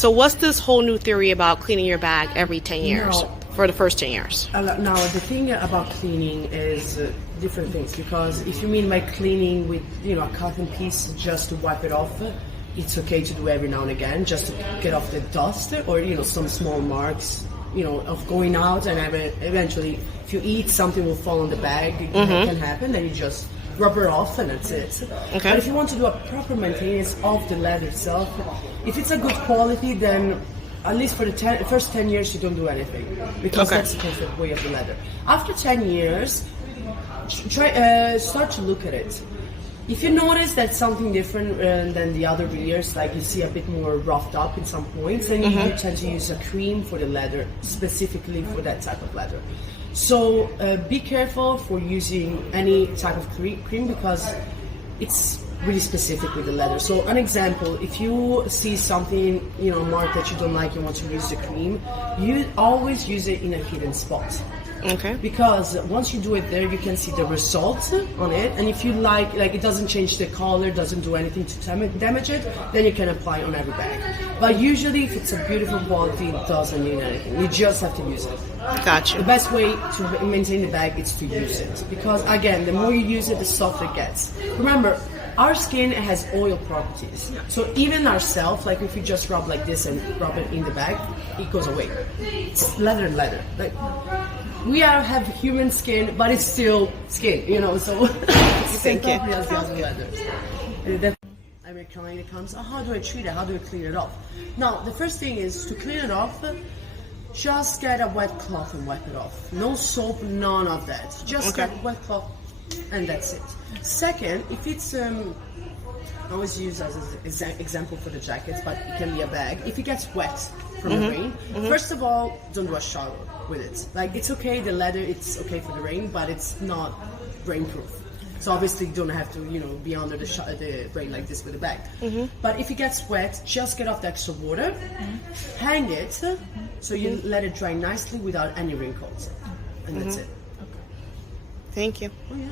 So what's this whole new theory about cleaning your bag every 10 years? No. For the first 10 years? Now, the thing about cleaning is different things, because if you mean by cleaning with, a cotton piece just to wipe it off, it's okay to do every now and again, just to get off the dust or, some small marks, of going out, and eventually if you eat, something will fall on the bag. It can happen, then you just rub it off and that's it. Okay. But if you want to do a proper maintenance of the leather itself, if it's a good quality, then at least for the first 10 years you don't do anything, because that's the perfect way of the leather. After 10 years, start to look at it. If you notice that something different than the other years, like you see a bit more roughed up in some points, then you tend to use a cream for the leather, specifically for that type of leather. So be careful for using any type of cream, because it's really specific with the leather. So an example, if you see something, mark that you don't like, you want to use the cream, you always use it in a hidden spot. Okay. Because once you do it there, you can see the results on it, and if you like it doesn't change the color, doesn't do anything to damage it, then you can apply on every bag. But usually, if it's a beautiful quality, it doesn't mean anything. You just have to use it. Gotcha. The best way to maintain the bag is to use it, because again, the more you use it, the softer it gets. Remember, our skin has oil properties, so even ourselves, like if you just rub like this and rub it in the bag, it goes away. It's leather and leather. Like, we have human skin, but it's still skin, so it's the same property as the other leathers. Every client comes, how do I treat it? How do I clean it off? Now, the first thing is to clean it off, just get a wet cloth and wipe it off. No soap, none of that. Just get a wet cloth and that's it. Second, if it's, I always use as an example for the jackets, but it can be a bag. If it gets wet from the rain, first of all, don't do a shower with it. Like, it's okay, the leather, it's okay for the rain, but it's not rainproof. So obviously you don't have to, be under the rain like this with a bag. But if it gets wet, just get off the extra water, hang it, so you let it dry nicely without any wrinkles. And that's it. Thank you. Oh yeah.